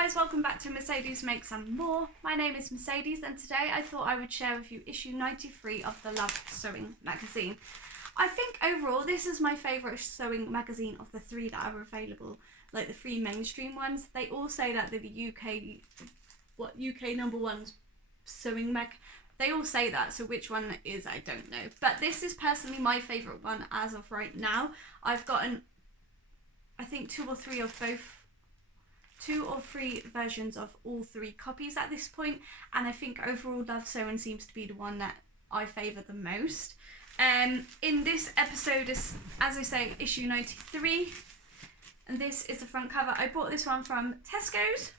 guys, welcome back to Mercedes Makes and More. My name is Mercedes and today I thought I would share with you issue 93 of the Love Sewing magazine. I think overall this is my favourite sewing magazine of the three that are available, like the three mainstream ones. They all say that they're the UK number one sewing mag. They all say that, so which one it is I don't know. But this is personally my favourite one as of right now. I've gotten, I think, two or three versions of all three copies at this point, and I think overall Love Sewing seems to be the one that I favour the most. In this episode is, as I say, issue 93, and this is the front cover. I bought this one from Tesco's,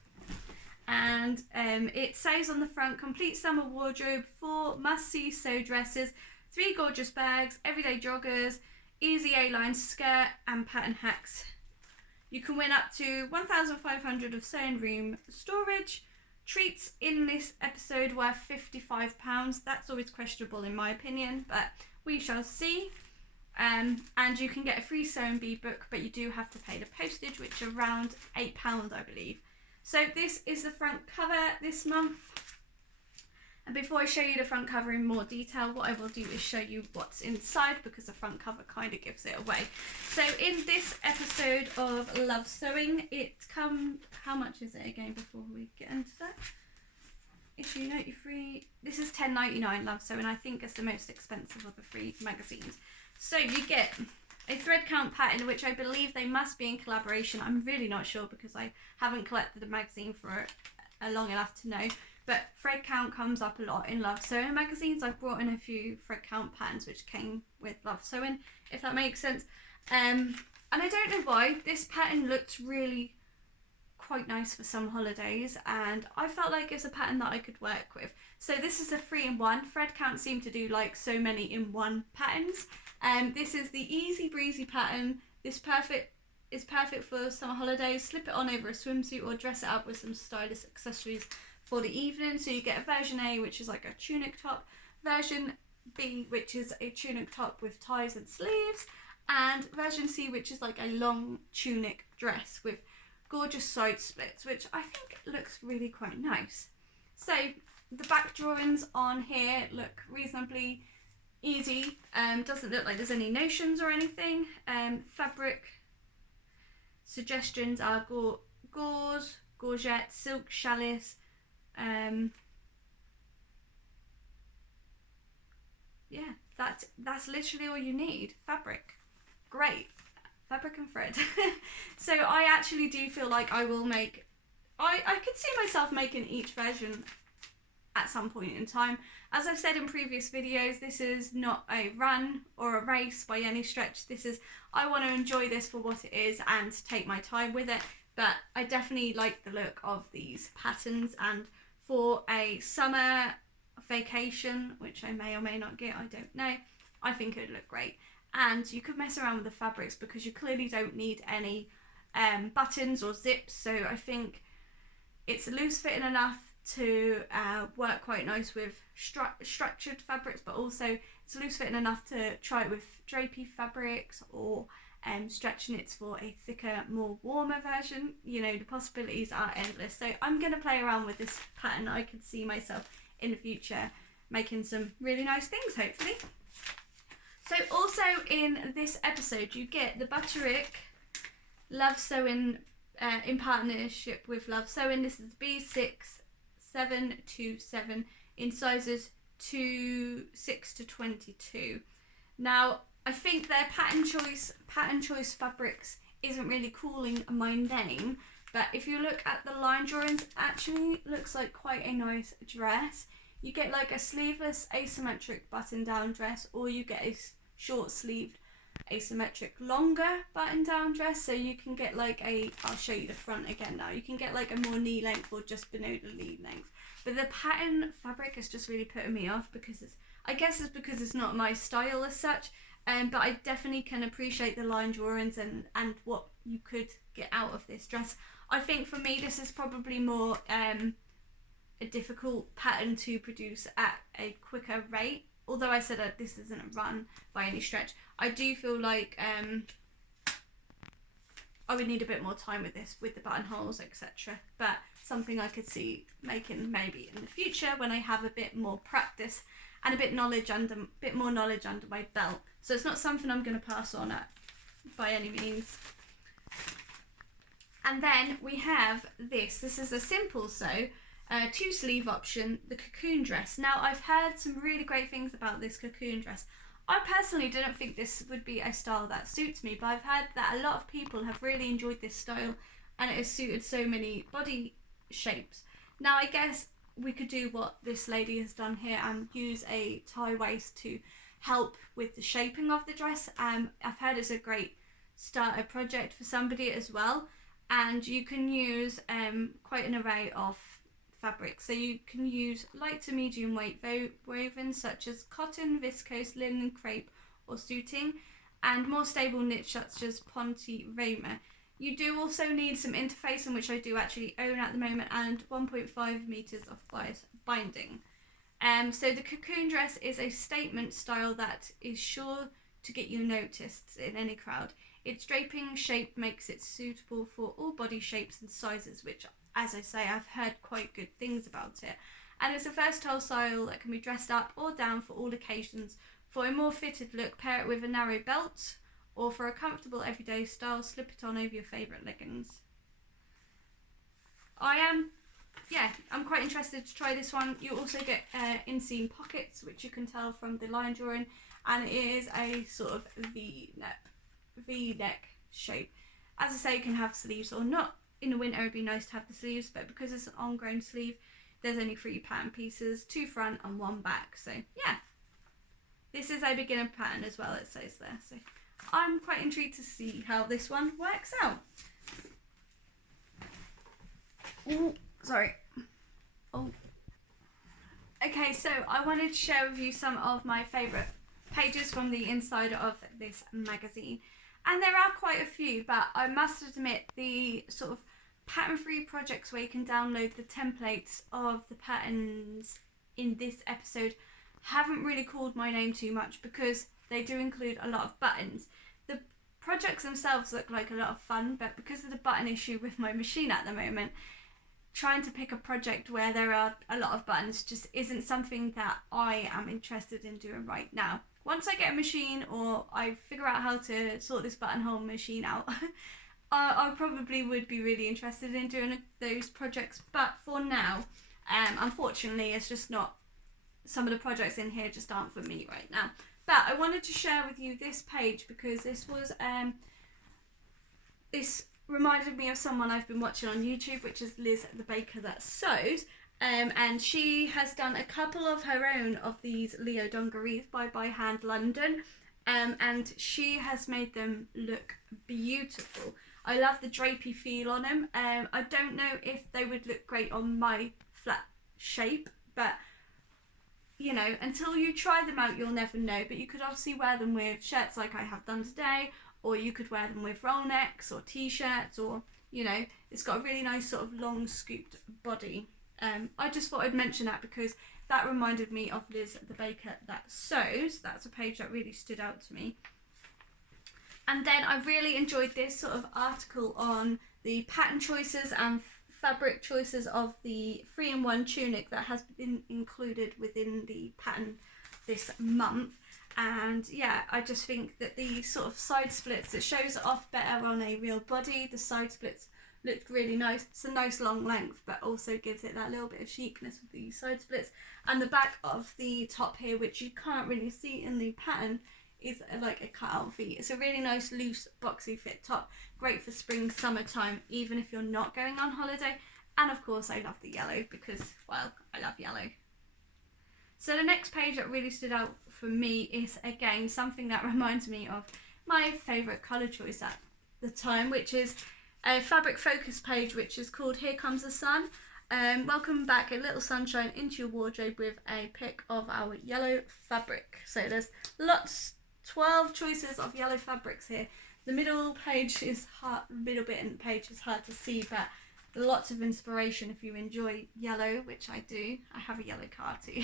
and it says on the front, complete summer wardrobe, 4 must-see sew dresses, 3 gorgeous bags, everyday joggers, easy A-line skirt, and pattern hacks. You can win up to 1,500 of sewing room storage. Treats in this episode worth £55. That's always questionable in my opinion, but we shall see. And you can get a free sewing bee book, but you do have to pay the postage, which is around £8, I believe. So this is the front cover this month. And before I show you the front cover in more detail, what I will do is show you what's inside, because the front cover kind of gives it away. So in this episode of Love Sewing, it comes, how much is it again before we get into that? Issue 93, this is £10.99 Love Sewing. I think it's the most expensive of the three magazines. So you get a thread count pattern, which I believe they must be in collaboration. I'm really not sure because I haven't collected the magazine for long enough to know. But thread count comes up a lot in Love Sewing magazines. I've brought in a few thread count patterns which came with Love Sewing, if that makes sense. And I don't know why, this pattern looked really quite nice for some holidays, and I felt like it's a pattern that I could work with. So this is a 3-in-1. Thread count seem to do like so many in one patterns. This is the easy breezy pattern. This is perfect for summer holidays. Slip it on over a swimsuit or dress it up with some stylish accessories for the evening. So you get a version A, which is like a tunic top, version B, which is a tunic top with ties and sleeves, and version C, which is like a long tunic dress with gorgeous side splits, which I think looks really quite nice. So the back drawings on here look reasonably easy. Doesn't look like there's any notions or anything. Fabric suggestions are gauze, gorget, silk, challis. Yeah, that's literally all you need. Fabric, great, fabric and thread. So I actually do feel like I will make, I could see myself making each version at some point in time. As I've said in previous videos, this is not a run or a race by any stretch. This is, I want to enjoy this for what it is and take my time with it, but I definitely like the look of these patterns, and for a summer vacation, which I may or may not get, I don't know, I think it would look great. And you could mess around with the fabrics because you clearly don't need any buttons or zips, so I think it's loose fitting enough to work quite nice with structured fabrics, but also it's loose fitting enough to try it with drapey fabrics or stretch knits for a thicker, more warmer version. You know, the possibilities are endless. So I'm going to play around with this pattern. I could see myself in the future making some really nice things, hopefully. So also in this episode you get the Butterwick Love Sewing in partnership with Love Sewing. This is B6727 in sizes 6 to 22. Now I think their pattern choice fabrics isn't really calling my name, but if you look at the line drawings, it actually looks like quite a nice dress. You get like a sleeveless asymmetric button down dress, or you get a short sleeved asymmetric longer button down dress. So you can get like a, I'll show you the front again now, you can get like a more knee length or just below the knee length. But the pattern fabric is just really putting me off because it's, I guess it's because it's not my style as such. But I definitely can appreciate the line drawings and what you could get out of this dress. I think for me this is probably more a difficult pattern to produce at a quicker rate. Although I said that this isn't a run by any stretch, I do feel like I would need a bit more time with this, with the buttonholes, etc. But something I could see making maybe in the future when I have a bit more practice and a bit more knowledge under my belt. So it's not something I'm going to pass on at by any means. And then we have this. This is a simple sew, 2-sleeve option, the cocoon dress. Now, I've heard some really great things about this cocoon dress. I personally didn't think this would be a style that suits me, but I've heard that a lot of people have really enjoyed this style and it has suited so many body shapes. Now, I guess we could do what this lady has done here and use a tie waist to help with the shaping of the dress. I've heard it's a great starter project for somebody as well, and you can use quite an array of fabrics. So you can use light to medium weight woven such as cotton, viscose, linen, crepe or suiting, and more stable knit such as ponte rama. You do also need some interfacing, which I do actually own at the moment, and 1.5 meters of bias binding. So the cocoon dress is a statement style that is sure to get you noticed in any crowd. Its draping shape makes it suitable for all body shapes and sizes, which, as I say, I've heard quite good things about it. And it's a versatile style that can be dressed up or down for all occasions. For a more fitted look, pair it with a narrow belt, or for a comfortable everyday style, slip it on over your favourite leggings. I'm quite interested to try this one. You also get inseam pockets, which you can tell from the line drawing, and it is a sort of V-neck shape. As I say, you can have sleeves or not. In the winter it'd be nice to have the sleeves, but because it's an on-grown sleeve, there's only 3 pattern pieces, 2 front and 1 back. So yeah, this is a beginner pattern as well, it says there. So I'm quite intrigued to see how this one works out. Ooh, sorry. Oh. Okay, so I wanted to share with you some of my favourite pages from the inside of this magazine. And there are quite a few, but I must admit the sort of pattern-free projects where you can download the templates of the patterns in this episode haven't really called my name too much, because they do include a lot of buttons. The projects themselves look like a lot of fun, but because of the button issue with my machine at the moment, trying to pick a project where there are a lot of buttons just isn't something that I am interested in doing right now. Once I get a machine, or I figure out how to sort this buttonhole machine out, I probably would be really interested in doing those projects. But for now, unfortunately, it's just not, some of the projects in here just aren't for me right now. But I wanted to share with you this page because this was this reminded me of someone I've been watching on YouTube, which is Liz the Baker That Sews. And she has done a couple of her own of these Leo dungarees by Hand London, and she has made them look beautiful. I love the drapey feel on them. I don't know if they would look great on my flat shape, but you know, until you try them out you'll never know. But you could obviously wear them with shirts like I have done today, or you could wear them with roll necks or t-shirts, or you know, it's got a really nice sort of long scooped body. I just thought I'd mention that because that reminded me of Liz the Baker That Sews. That's a page that really stood out to me. And then I really enjoyed this sort of article on the pattern choices and fabric choices of the 3-in-1 tunic that has been included within the pattern this month. And yeah, I just think that the sort of side splits, it shows it off better on a real body. The side splits looked really nice. It's a nice long length, but also gives it that little bit of chicness with the side splits. And the back of the top here, which you can't really see in the pattern, is like a cut-out V. It's a really nice, loose, boxy fit top. Great for spring, summertime, even if you're not going on holiday. And of course, I love the yellow because, well, I love yellow. So the next page that really stood out for me is, again, something that reminds me of my favourite colour choice at the time, which is a fabric focus page, which is called Here Comes the Sun. Welcome back a little sunshine into your wardrobe with a pick of our yellow fabric. So there's 12 choices of yellow fabrics here. The middle page is hard, middle bit in the page is hard to see, but lots of inspiration if you enjoy yellow, which I do. I have a yellow car too.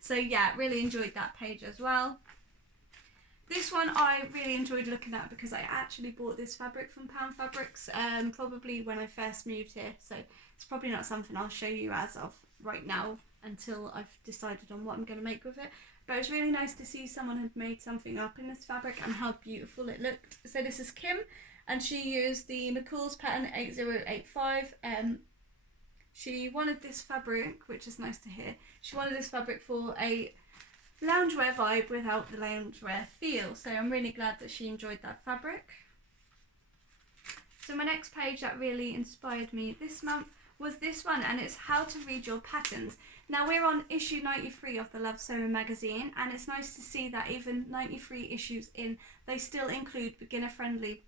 So yeah, really enjoyed that page as well. This one I really enjoyed looking at because I actually bought this fabric from Pound Fabrics probably when I first moved here, so it's probably not something I'll show you as of right now until I've decided on what I'm going to make with it. But it was really nice to see someone had made something up in this fabric and how beautiful it looked. So this is Kim, and she used the McCall's pattern 8085. She wanted this fabric, which is nice to hear. She wanted this fabric for a loungewear vibe without the loungewear feel, so I'm really glad that she enjoyed that fabric. So my next page that really inspired me this month was this one, and it's how to read your patterns. Now we're on issue 93 of the Love Sewing magazine, and it's nice to see that even 93 issues in, they still include beginner friendly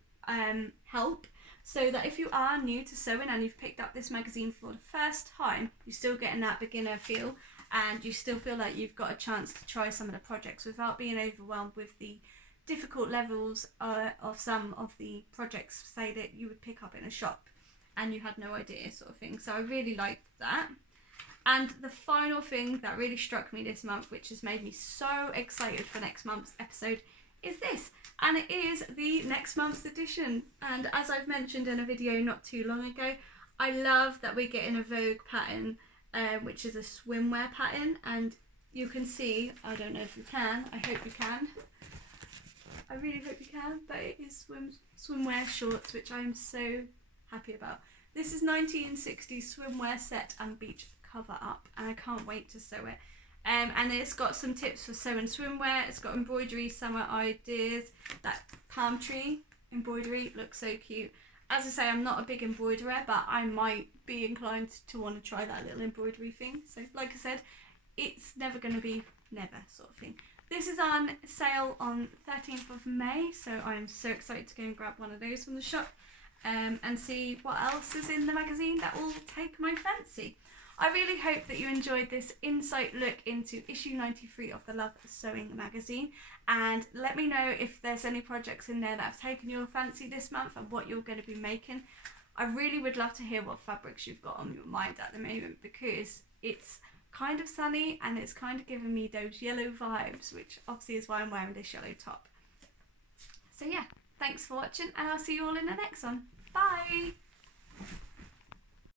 help, so that if you are new to sewing and you've picked up this magazine for the first time, you're still getting that beginner feel, and you still feel like you've got a chance to try some of the projects without being overwhelmed with the difficult levels of some of the projects, say, that you would pick up in a shop and you had no idea, sort of thing. So I really liked that. And the final thing that really struck me this month, which has made me so excited for next month's episode, is this, and it is the next month's edition. And as I've mentioned in a video not too long ago, I love that we're getting a Vogue pattern, which is a swimwear pattern, and you can see, I don't know if you can, I hope you can, I really hope you can, but it is swimwear shorts, which I'm so happy about. This is 1960s swimwear set and beach cover up, and I can't wait to sew it. And it's got some tips for sewing swimwear, it's got embroidery, summer ideas, that palm tree embroidery looks so cute. As I say, I'm not a big embroiderer, but I might be inclined to want to try that little embroidery thing. So like I said, it's never going to be never, sort of thing. This is on sale on 13th of May, so I'm so excited to go and grab one of those from the shop and see what else is in the magazine that will take my fancy. I really hope that you enjoyed this insight look into issue 93 of the Love Sewing magazine, and let me know if there's any projects in there that have taken your fancy this month and what you're going to be making. I really would love to hear what fabrics you've got on your mind at the moment, because it's kind of sunny and it's kind of giving me those yellow vibes, which obviously is why I'm wearing this yellow top. So yeah, thanks for watching, and I'll see you all in the next one. Bye!